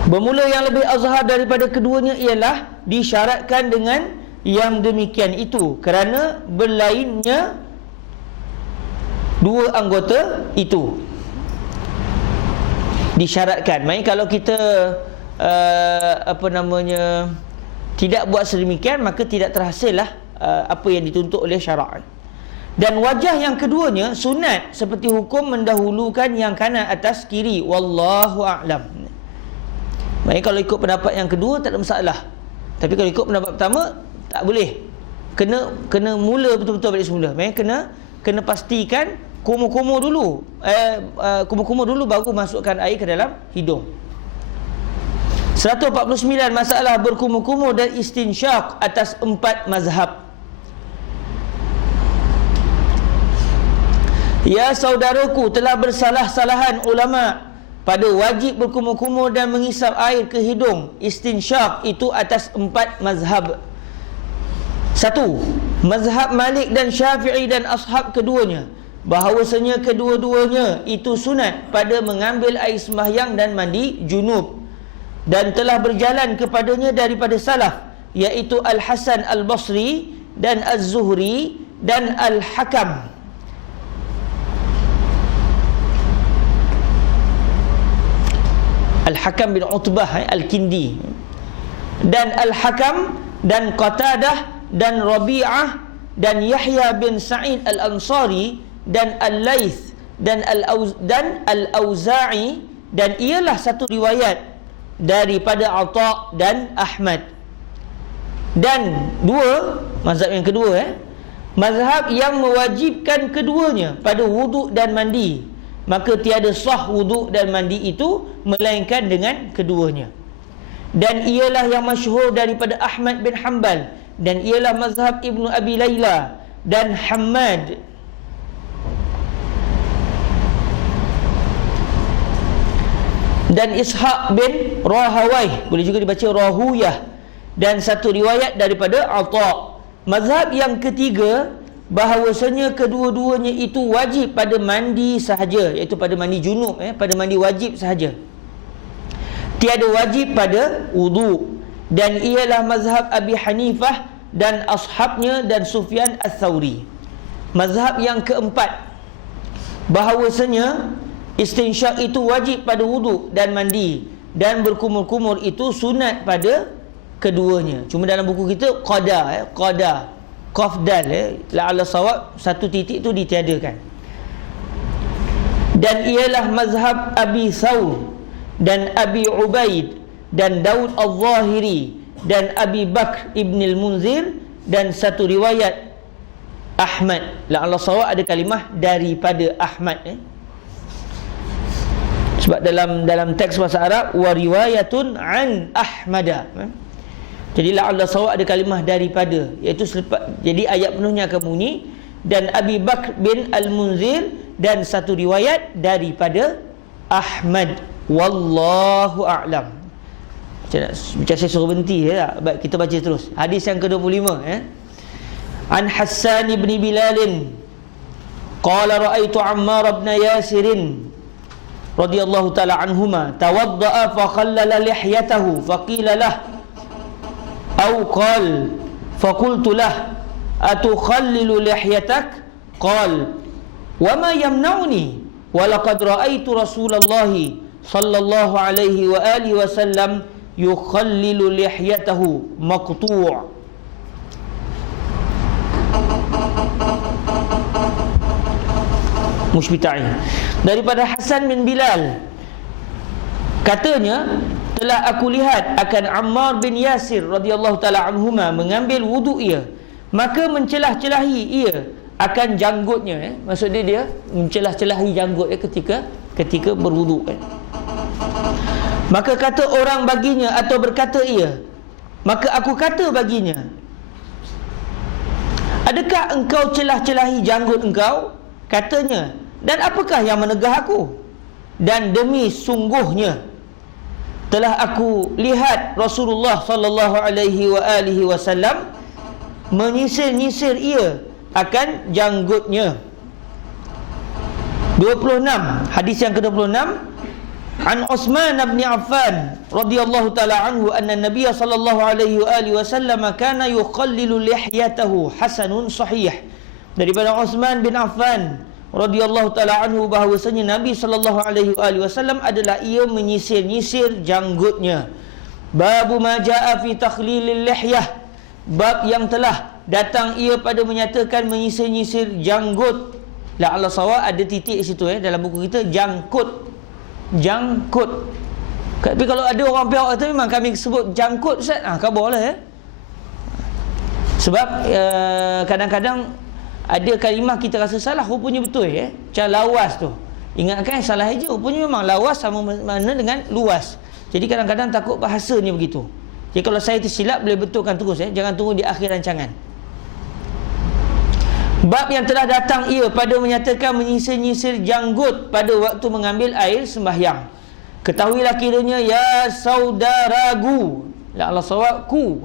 Bermula yang lebih azhar daripada keduanya ialah disyaratkan dengan yang demikian itu kerana berlainnya dua anggota itu. Disyaratkan. Maksudnya kalau kita tidak buat sedemikian, maka tidak terhasillah apa yang dituntut oleh syarak. Dan wajah yang keduanya sunat, seperti hukum mendahulukan yang kanan atas kiri. Wallahu a'lam. Maksudnya kalau ikut pendapat yang kedua tak ada masalah. Tapi kalau ikut pendapat pertama tak boleh. Kena mula betul-betul balik semula. Maksudnya kena pastikan kumur-kumur dulu. Kumur-kumur dulu baru masukkan air ke dalam hidung. 149 masalah berkumur-kumur dan istinsyak atas 4 mazhab. Ya saudaraku, telah bersalah-salahan ulama pada wajib berkumur-kumur dan mengisap air ke hidung istinsyak itu atas 4 mazhab. 1. Mazhab Malik dan Syafi'i dan ashab keduanya, bahawasanya kedua-duanya itu sunat pada mengambil air sembahyang dan mandi junub, dan telah berjalan kepadanya daripada salaf, iaitu Al-Hasan Al-Basri dan Az-Zuhri dan Al-Hakam. Al-Hakam bin Utbah Al-Kindi dan Al-Hakam dan Qatadah dan Rabi'ah dan Yahya bin Sa'id al-Ansari dan Al-Laits dan Al-Auza'i, dan ialah satu riwayat daripada Atha dan Ahmad. Dan dua mazhab yang kedua, mazhab yang mewajibkan keduanya pada wuduk dan mandi, maka tiada sah wuduk dan mandi itu melainkan dengan keduanya. Dan ialah yang masyhur daripada Ahmad bin Hanbal, dan ialah mazhab Ibnu Abi Layla dan Hammad dan Ishaq bin Rahawayh, boleh juga dibaca Rahuyah, dan satu riwayat daripada Atha. Mazhab yang ketiga, bahawasanya kedua-duanya itu wajib pada mandi sahaja, iaitu pada mandi junub, pada mandi wajib sahaja, tiada wajib pada wudu. Dan ialah mazhab Abi Hanifah dan ashabnya dan Sufyan Ats-Tsauri. Mazhab yang keempat, bahawasanya istinsyak itu wajib pada wuduk dan mandi, dan berkumur-kumur itu sunat pada keduanya. Cuma dalam buku kita qada, qaf dal, la'alla sawab, satu titik tu ditiadakan. Dan ialah mazhab Abi Thawr dan Abi Ubaid dan Daud Al-Zahiri dan Abi Bakr Ibn Al-Munzir, dan satu riwayat Ahmad. La'alla sawab ada kalimah daripada Ahmad, sebab dalam teks bahasa Arab wa riwayatun an Ahmada, jadi la'alla sawab ada kalimah daripada, iaitu selepas. Jadi ayat penuhnya akan bunyi dan Abi Bakr bin Al-Munzir, dan satu riwayat daripada Ahmad. Wallahu a'lam. Macam saya suruh berhenti tak? Baik, kita baca terus. Hadis yang ke-25, An Hassan ibn Bilal qala ra'aitu Ammar ibn Yasir radhiyallahu ta'ala anhuma tawadda'a fa khallala lihyatahu faqila lah aw qala faqultu lah atukhallilu lihyatak qala wama yamna'uni wa laqad ra'aitu Rasulullah sallallahu alaihi wa alihi wasallam yukhallilu lihyatahu maqtu'. Mushbitai, daripada Hasan bin Bilal, katanya telah aku lihat akan Ammar bin Yasir radhiyallahu taala anhuma mengambil wuduk ia, maka mencelah-celahi ia akan janggutnya, maksud dia mencelah-celahi janggut ketika berwuduk. Maka kata orang baginya, atau berkata ia, maka aku kata baginya, adakah engkau celah-celahi janggut engkau? Katanya, dan apakah yang menegah aku? Dan demi sungguhnya telah aku lihat Rasulullah sallallahu alaihi wasallam menyisir-nyisir ia akan janggutnya. 26, hadis yang ke-26, An Utsman bin Affan radhiyallahu taala anhu anna Nabiy sallallahu alaihi wasallam kana yukhallilu lihyatahu hasanun sahih. Daripada Utsman bin Affan radhiyallahu taala anhu bahwasanya Nabi sallallahu alaihi wasallam adalah ia menyisir-nyisir janggutnya. Babu ma jaa fi takhlilil lihyah, bab yang telah datang ia pada menyatakan menyisir-nyisir janggut. La'alla sawab ada titik situ dalam buku kita, jangkut. Tapi kalau ada orang Perak kata memang kami sebut jangkut Ustaz, khabarlah sebab kadang-kadang ada kalimah kita rasa salah, rupanya betul macam lawas tu, ingatkan salah aja, rupanya memang lawas sama mana dengan luas. Jadi kadang-kadang takut bahasanya begitu. Jadi kalau saya tersilap boleh betulkan terus, jangan tunggu di akhir rancangan. Bab yang telah datang ia pada menyatakan menyisir-nyisir janggut pada waktu mengambil air sembahyang. Ketahuilah kiranya ya saudaraku, la Allah sawab ku,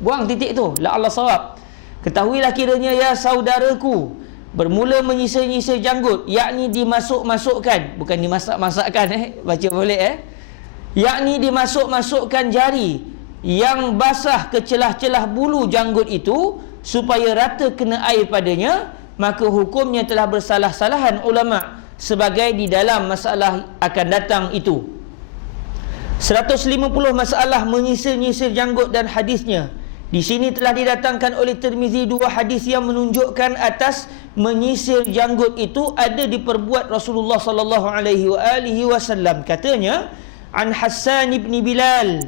buang titik tu, la Allah sawab. Ketahuilah kiranya ya saudaraku, bermula menyisir-nyisir janggut, yakni dimasuk-masukkan, bukan dimasak-masakkan, baca boleh yakni dimasuk-masukkan jari yang basah ke celah-celah bulu janggut itu supaya rata kena air padanya, maka hukumnya telah bersalah-salahan ulama sebagai di dalam masalah akan datang itu. 150 masalah menyisir-nyisir janggut dan hadisnya Di sini telah didatangkan oleh Tirmizi dua hadis yang menunjukkan atas menyisir janggut itu ada diperbuat Rasulullah sallallahu alaihi wasallam. Katanya, an Hassan bin Bilal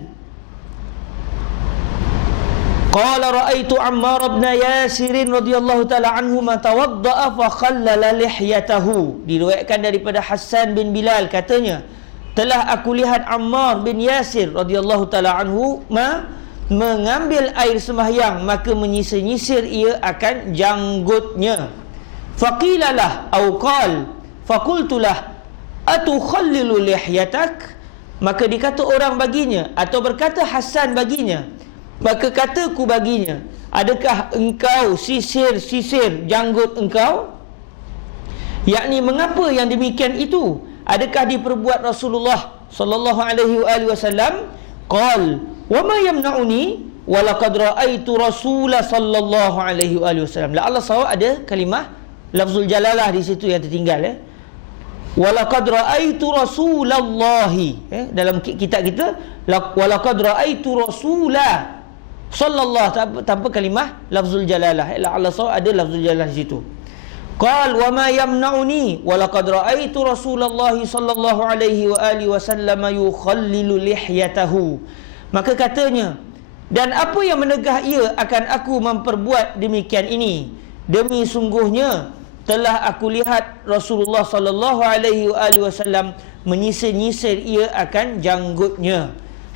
qala ra'aitu Ammar bin Yasir radhiyallahu taala anhu ma tawadda'a fa khallala lihyatahu. Diriwayatkan daripada Hassan bin Bilal, katanya, telah aku lihat Ammar bin Yasir radhiyallahu taala anhu mengambil air sembahyang, maka menyisir-nyisir ia akan janggutnya. Faqilalah au qal faqultulah atukhallilu lihyatak. Maka dikata orang baginya, atau berkata Hasan baginya, maka kataku baginya, adakah engkau sisir janggut engkau? Yakni mengapa yang demikian itu? Adakah diperbuat Rasulullah sallallahu alaihi wasallam? Qal wa ma yamna'uni wa laqad ra'aitu Rasulullah sallallahu alaihi wasallam. La Allah saw ada kalimah lafzul jalalah di situ yang tertinggal. Wa laqad ra'aitu Rasulullah, dalam kitab kita wa laqad ra'aitu Rasulullah sallallahu tanpa kalimah lafzul jalalah. La Allah saw ada lafzul jalalah di situ. Qal wa ma yamna'uni wa laqad ra'aitu Rasulullah sallallahu alaihi wasallam yukhallilu lihyatahu. Maka katanya, dan apa yang menegah ia akan aku memperbuat demikian ini? Demi sungguhnya telah aku lihat Rasulullah sallallahu alaihi wasallam menyisir-nyisir ia akan janggutnya.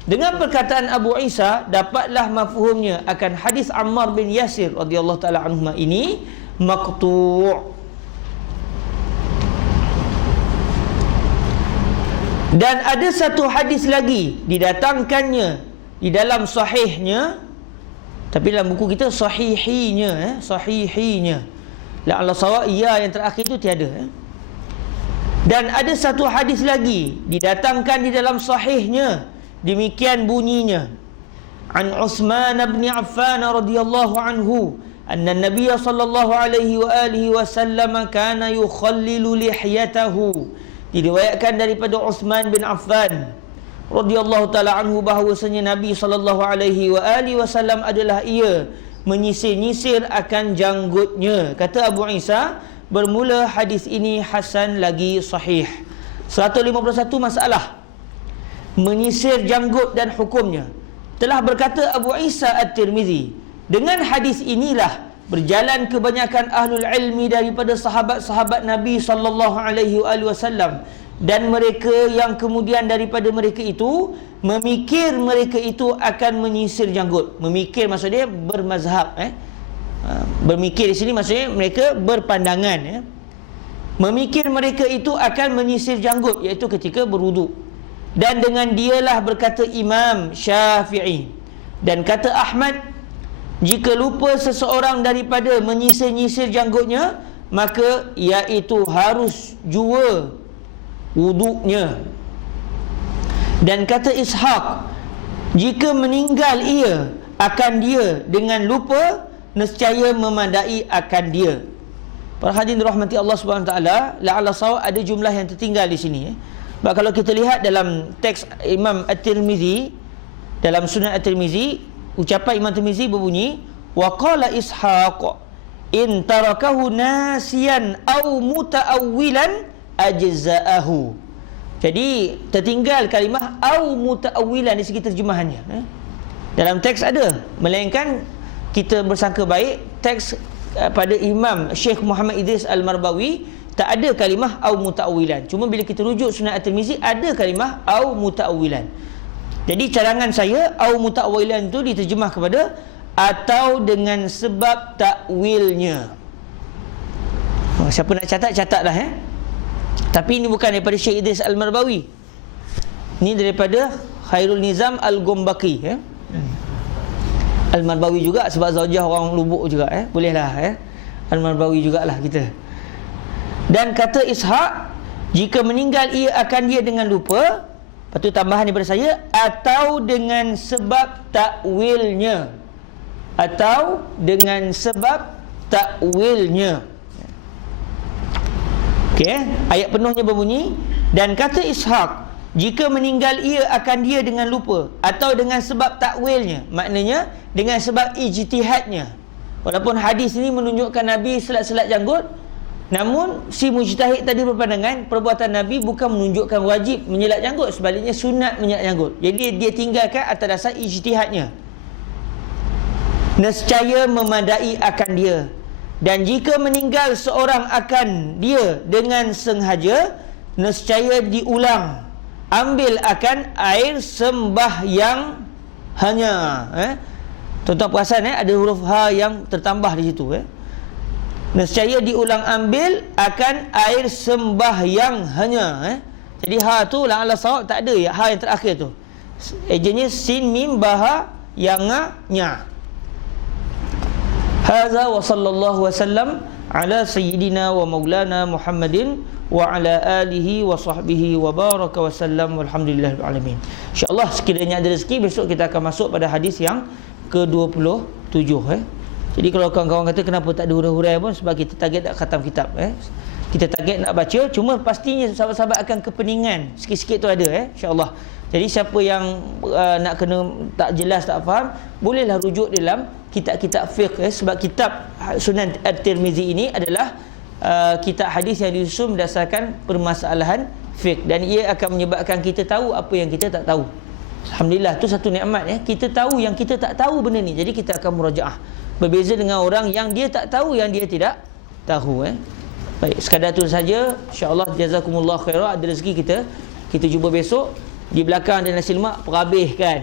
Dengan perkataan Abu Isa, dapatlah mafhumnya akan hadis Ammar bin Yasir radhiyallahu taala anhuma ini maqtu'. Dan ada satu hadis lagi didatangkannya di dalam sahihnya, tapi dalam buku kita sahihinya, sahihinya. La Allah sawa ya yang terakhir itu tiada. Dan ada satu hadis lagi didatangkan di dalam sahihnya, demikian bunyinya. An Utsman bin Affan radhiyallahu anhu anna Nabiy sallallahu alaihi wasallam kana yukhallilu lihyatahu. Diriwayatkan daripada Utsman bin Affan radhiyallahu taala anhu bahawasanya Nabi sallallahu alaihi wasallam adalah ia menyisir-nyisir akan janggutnya. Kata Abu Isa, bermula hadis ini hasan lagi sahih. 151 masalah menyisir janggut dan hukumnya. Telah berkata Abu Isa At-Tirmizi, dengan hadis inilah berjalan kebanyakan ahlul ilmi daripada sahabat-sahabat Nabi sallallahu alaihi wasallam, dan mereka yang kemudian daripada mereka itu memikir mereka itu akan menyisir janggut. Memikir maksudnya bermazhab, bermikir di sini maksudnya mereka berpandangan, memikir mereka itu akan menyisir janggut, iaitu ketika berwuduk. Dan dengan dialah berkata Imam Syafi'i dan kata Ahmad, jika lupa seseorang daripada menyisir-nyisir janggutnya, maka iaitu harus jua wuduknya. Dan kata Ishaq, jika meninggal ia akan dia dengan lupa, nescaya memadai akan dia. Para hadirin dirahmati Allah Subhanahu Wa Taala, la'alla saw ada jumlah yang tertinggal di sini. Sebab kalau kita lihat dalam teks Imam At-Tirmizi, dalam Sunan At-Tirmizi, ucapan Imam Tirmizi berbunyi, wa qala Ishaq in tarakahu nasiyan aw mutaawwilan ajza'ahu. Jadi tertinggal kalimah aw mutaawwilan di segi terjemahannya. Dalam teks ada, melainkan kita bersangka baik teks pada Imam Syekh Muhammad Idris Al-Marbawi tak ada kalimah aw mutaawwilan. Cuma bila kita rujuk Sunan At-Tirmizi ada kalimah aw mutaawwilan. Jadi cadangan saya aw mutaawwilan itu diterjemah kepada atau dengan sebab takwilnya. Siapa nak catatlah Tapi ini bukan daripada Syekh Idris Al-Marbawi. Ini daripada Khairul Nizam Al-Gombaki, Al-Marbawi juga sebab zaujah orang Lubuk juga, bolehlah Al-Marbawi jugalah kita. Dan kata Ishaq, jika meninggal ia akan dia dengan lupa. Lepas tu tambahan daripada saya, atau dengan sebab takwilnya. Atau dengan sebab takwilnya. Okey, ayat penuhnya berbunyi, dan kata Ishaq, Jika meninggal ia akan dia dengan lupa atau dengan sebab takwilnya, maknanya dengan sebab ijtihadnya. Walaupun hadis ini menunjukkan Nabi selat-selat janggut, namun si mujtahid tadi berpandangan perbuatan Nabi bukan menunjukkan wajib menyelat janggut, sebaliknya sunat menyelat janggut. Jadi dia tinggalkan atas dasar ijtihadnya. Nescaya memadai akan dia. Dan jika meninggal seorang akan dia dengan sengaja, nescaya diulang. Ambil akan air sembahyang hanya. Tuan-tuan perasan ada huruf ha yang tertambah di situ. Nescaya diulang ambil akan air sembahyang hanya. Jadi ha tu la ala sawab tak ada ya, ha yang terakhir tu. Ejanya sin mim baha yang nya. Hadza wa sallallahu wasallam ala sayyidina wa maulana Muhammadin wa ala alihi wa sahbihi wa baraka wa sallam walhamdulillahil alamin. InsyaAllah sekiranya ada rezeki besok kita akan masuk pada hadis yang ke-27. Jadi kalau kawan-kawan kata kenapa tak ada hurai-hurai pun, sebab kita target nak khatam kitab. Kita target nak baca, cuma pastinya sahabat-sahabat akan kepeningan sikit-sikit tu ada insyaAllah. Jadi siapa yang nak kena tak jelas, tak faham, bolehlah rujuk dalam kitab-kitab fiqh sebab kitab Sunan At-Tirmizi ini adalah kitab hadis yang disusun berdasarkan permasalahan fiqh, dan ia akan menyebabkan kita tahu apa yang kita tak tahu. Alhamdulillah, tu satu nikmat kita tahu yang kita tak tahu benda ni, jadi kita akan murajaah. Berbeza dengan orang yang dia tak tahu yang dia tidak tahu. Baik, sekadar tu saja. InsyaAllah jazakumullah khairah. Ada rezeki kita jumpa besok. Di belakang ada nasi lemak perhabis kan.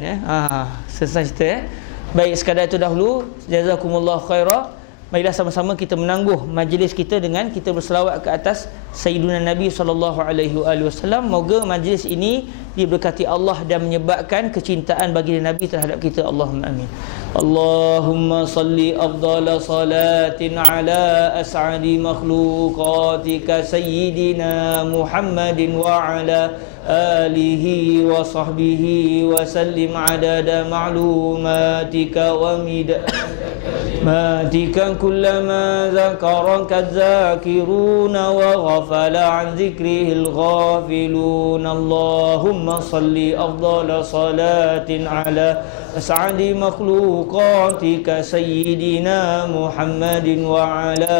Selesai cerita. Baik, sekadar itu dahulu. Jazakumullah khairah. Marilah sama-sama kita menangguh majlis kita dengan kita berselawat ke atas Sayyiduna Nabi SAW. Moga majlis ini diberkati Allah dan menyebabkan kecintaan bagi Nabi terhadap kita. Allahumma amin. Allahumma salli afdala salatin ala as'adi makhluqatika Sayyidina Muhammadin wa ala alihi wa sahbihi wa sallim adada ma'lumatika wa midadatika kullama zakaraka dzakiruna wa ghafala an dzikrihil ghafilun. Allahumma salli afdala salatin ala as'adi makhluqatika Sayyidina Muhammadin wa ala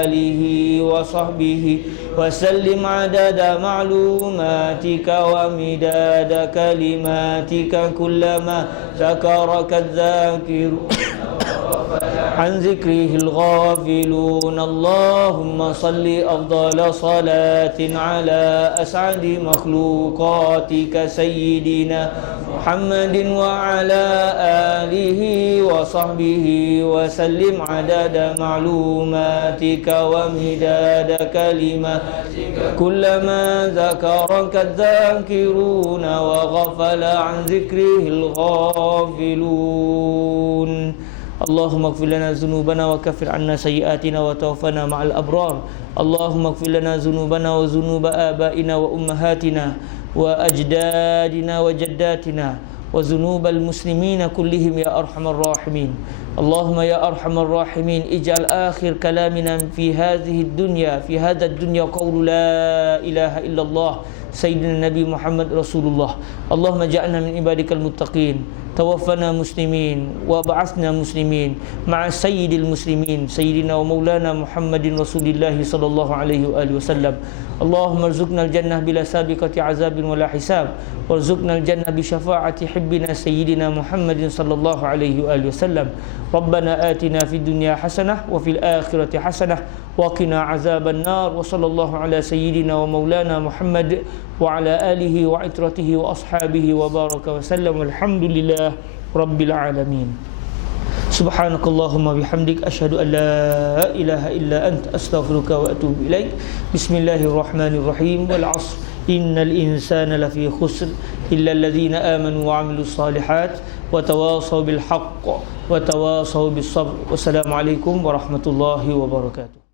alihi wa sahbihi wa sallim adada ma'lumatika wa midada kalimatika kullama zakaraka dzakirun an zikrihil ghafilun. Allahumma salli afdala salatin ala as'adi makhluqatika Sayyidina Muhammadin wa ala alihi wa sahbihi wa sallim adada ma'lumatika wa midada kalimatika kullama zakaraka dzakiruna wa ghafala an zikrihil ghafilun. Allahumma ighfir lana dhunubana wa kaffir 'anna sayyi'atina wa tawaffana ma'al abrar. Allahumma ighfir lana dhunubana wa dhunuba abaina wa ummahatina wa ajdadina wa jaddatina wa dhunubal muslimina kullihim ya arhamar rahimin. Allahumma ya arhamar rahimin ij'al akhir kalamina fi hadhihi ad-dunya fi hadha ad-dunya qawlu la ilaha illallah Sayyidina Nabi Muhammad Rasulullah. Allahumma ja'alna min ibadikal muttaqin, tawaffana muslimin wa ba'athna muslimin ma'a sayyidil muslimin sayyidina wa maulana Muhammadin Rasulillah sallallahu alaihi wasallam. Allahumma arzuqna al-jannah bila sabiqati azabin wala hisab, warzuqna al-jannah bi syafaati hibbina sayyidina Muhammadin sallallahu alaihi wasallam. Rabbana atina fid dunya hasanah wa fil akhirati hasanah wa qina azaban nar. Wa sallallahu ala sayyidina wa maulana Muhammad wa ala alihi wa itratihi wa ashabihi wa baraka wa sallam. Walhamdulillah rabbil alamin. Subhanakallahumma bihamdik asyhadu an la ilaha illa anta astaghfiruka wa atubu ilaik. Bismillahirrahmanirrahim. Wal 'ashr innal insana lafi khusr illa alladhina amanu wa 'amilus salihat wa tawasaw bil haqq wa tawasaw bis sabr. Wassalamu alaikum warahmatullahi wabarakatuh.